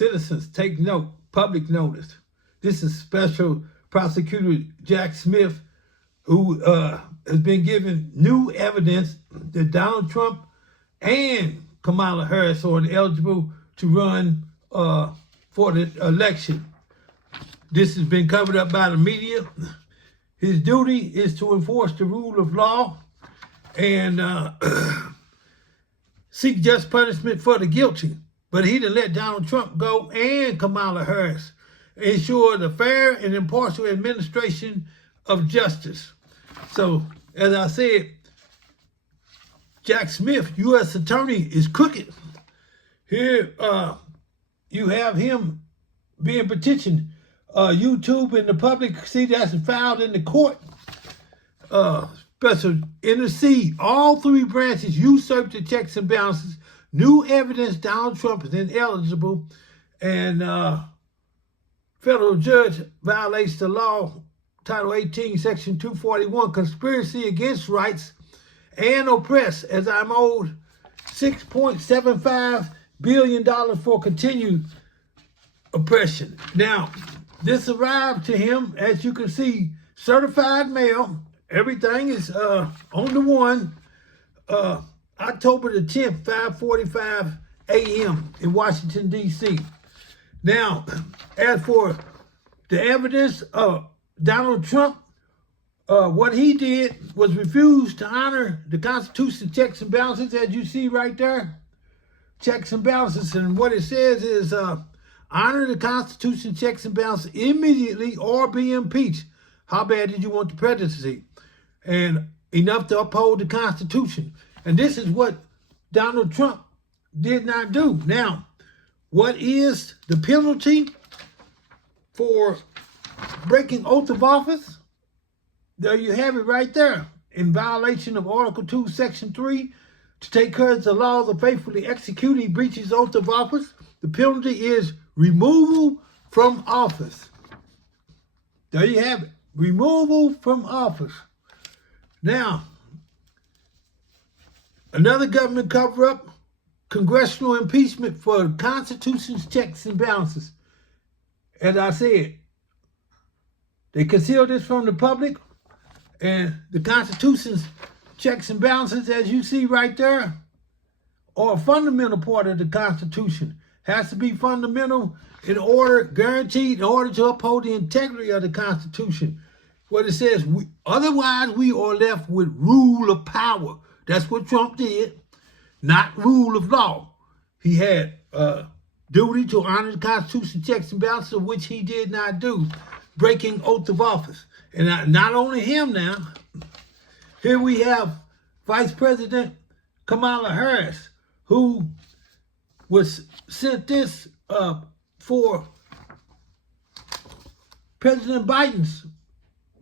Citizens, take note, public notice. This is Special Prosecutor Jack Smith, who has been given new evidence that Donald Trump and Kamala Harris are ineligible to run for the election. This has been covered up by the media. His duty is to enforce the rule of law and seek just punishment for the guilty. But he done let Donald Trump go and Kamala Harris ensure the fair and impartial administration of justice. So, as I said, Jack Smith, U.S. Attorney, is crooked. Here you have him being petitioned. YouTube and the public see that's filed in the court. Special intercede. All three branches usurp the checks and balances. New evidence Donald Trump is ineligible, and federal judge violates the law, Title 18, Section 241, conspiracy against rights and oppress, as I'm owed $6.75 billion for continued oppression. Now, this arrived to him, as you can see, certified mail. Everything is on the one. October the 10th, 5:45 a.m. in Washington, D.C. Now, as for the evidence of Donald Trump, what he did was refuse to honor the Constitution checks and balances, as you see right there. Checks and balances, and what it says is honor the Constitution checks and balances immediately or be impeached. How bad did you want the presidency? And enough to uphold the Constitution. And this is what Donald Trump did not do. Now, what is the penalty for breaking oath of office? There you have it right there. In violation of Article 2, Section 3, to take courage the laws of faithfully execute, he breaches oath of office. The penalty is removal from office. There you have it. Removal from office. Now, another government cover-up, congressional impeachment for the Constitution's checks and balances. As I said, they conceal this from the public, and the Constitution's checks and balances, as you see right there, are a fundamental part of the Constitution. Has to be fundamental in order, guaranteed in order to uphold the integrity of the Constitution. What it says, otherwise we are left with rule of power. That's what Trump did, not rule of law. He had duty to honor the Constitution checks and balances, which he did not do, breaking oath of office. And not only him now, here we have Vice President Kamala Harris, who was sent this for President Biden's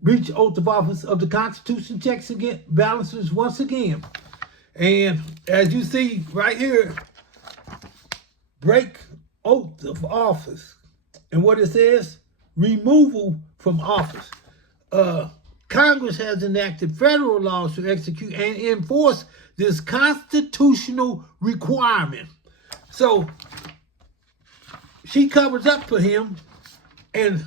breach oath of office of the Constitution checks and balances once again. And as you see right here, break oath of office. And what it says, removal from office. Congress has enacted federal laws to execute and enforce this constitutional requirement. So she covers up for him, and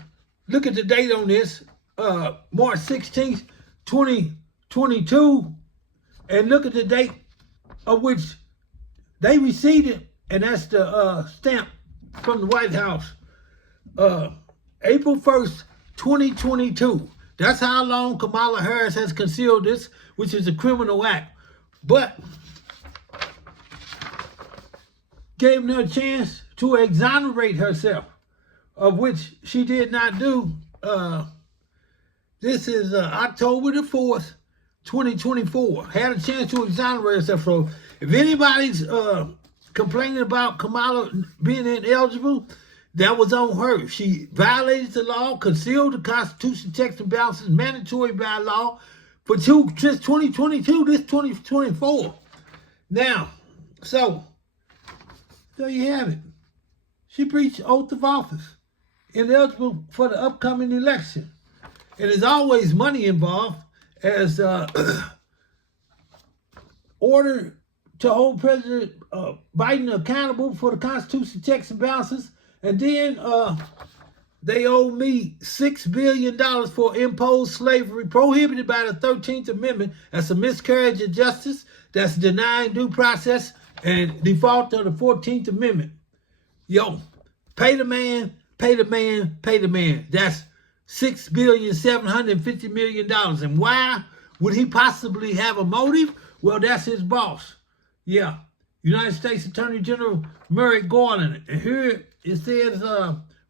look at the date on this, March 16th, 2022, and look at the date of which they received it, and that's the stamp from the White House, April 1st, 2022. That's how long Kamala Harris has concealed this, which is a criminal act. But gave her a chance to exonerate herself, of which she did not do. This is October the 4th, 2024. Had a chance to exonerate herself. So if anybody's complaining about Kamala being ineligible, that was on her. She violated the law, concealed the Constitution checks and balances mandatory by law for just 2022, this 2024. Now, so there you have it. She breached oath of office, ineligible for the upcoming election. And there's always money involved, as order to hold President Biden accountable for the Constitution checks and balances And then they owe me $6 billion for imposed slavery prohibited by the 13th Amendment. That's a miscarriage of justice. That's denying due process and default of the 14th Amendment. Yo, pay the man, pay the man, pay the man. That's $6.75 billion. And why would he possibly have a motive? Well, that's his boss. Yeah, United States Attorney General Merrick Garland. And here it says,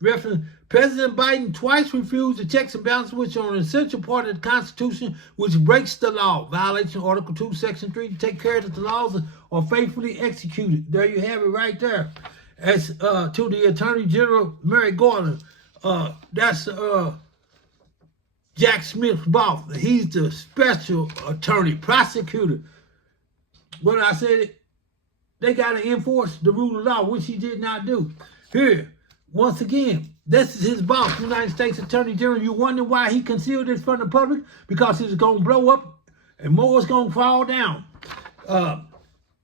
reference, President Biden twice refused the checks and balances, which are an essential part of the Constitution, which breaks the law. Violation of Article 2, Section 3, to take care that the laws are faithfully executed. There you have it right there. As to the Attorney General Merrick Garland, that's Jack Smith's boss. He's the special attorney, prosecutor. When I said it, they got to enforce the rule of law, which he did not do. Here, once again, this is his boss, United States Attorney General. You wonder why he concealed this from the public? Because it's going to blow up and more is going to fall down.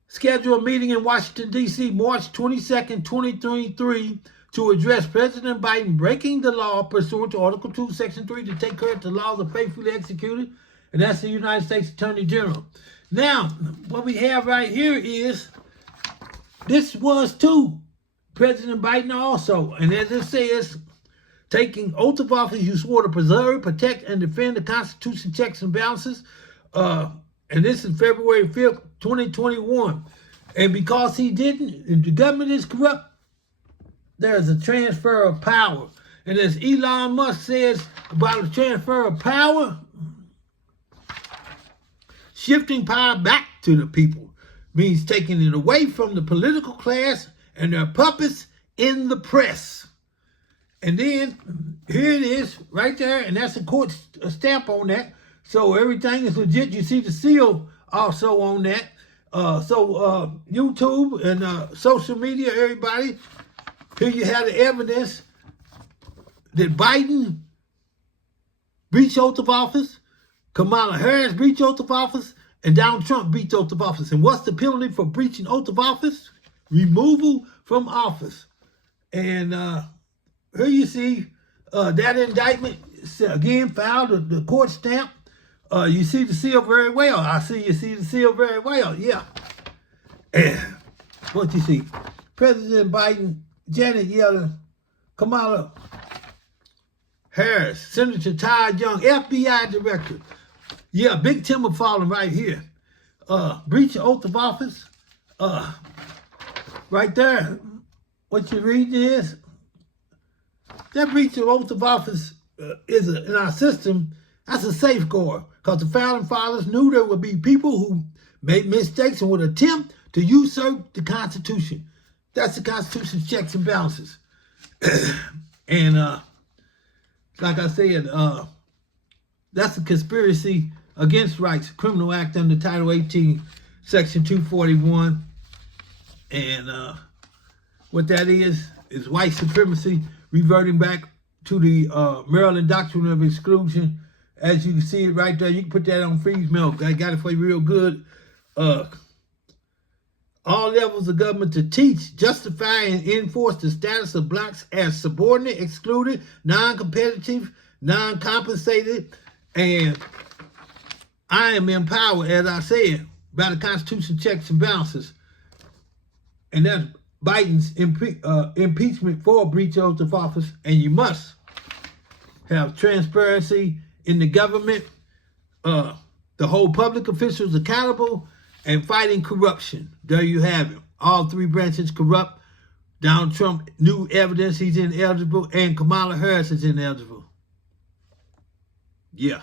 Schedule a meeting in Washington, D.C., March 22nd, 2023, to address President Biden breaking the law pursuant to Article 2, Section 3, to take care that the laws are faithfully executed. And that's the United States Attorney General. Now, what we have right here is, this was to President Biden also. And as it says, taking oath of office, you swore to preserve, protect, and defend the Constitution, checks and balances. And this is February 5th, 2021. And because he didn't, and the government is corrupt, there's a transfer of power. And as Elon Musk says about the transfer of power, shifting power back to the people means taking it away from the political class and their puppets in the press. And then here it is right there, and that's a court stamp on that. So everything is legit. You see the seal also on that. YouTube and social media, everybody, here you have the evidence that Biden breached oath of office, Kamala Harris breached oath of office, and Donald Trump breached oath of office. And what's the penalty for breaching oath of office? Removal from office. And here you see that indictment, again, filed, the court stamp. You see the seal very well. You see the seal very well, yeah. And what you see? President Biden, Janet Yellen, Kamala Harris, Senator Todd Young, FBI Director. Yeah, big timber falling right here. Breach of oath of office. Right there. What you read is, that breach of oath of office is in our system. That's a safeguard, because the founding fathers knew there would be people who made mistakes and would attempt to usurp the Constitution. That's the Constitution's checks and balances. And like I said, that's a conspiracy against rights, criminal act under Title 18, Section 241. And what that is white supremacy reverting back to the Maryland Doctrine of Exclusion. As you can see it right there, you can put that on freeze milk. I got it for you real good. All levels of government to teach, justify, and enforce the status of blacks as subordinate, excluded, non-competitive, non-compensated, and I am empowered, as I said, by the Constitution, checks and balances. And that's Biden's impeachment for a breach of oath of office. And you must have transparency in the government, the whole public officials accountable, and fighting corruption. There you have it. All three branches corrupt. Donald Trump, new evidence he's ineligible, and Kamala Harris is ineligible. Yeah.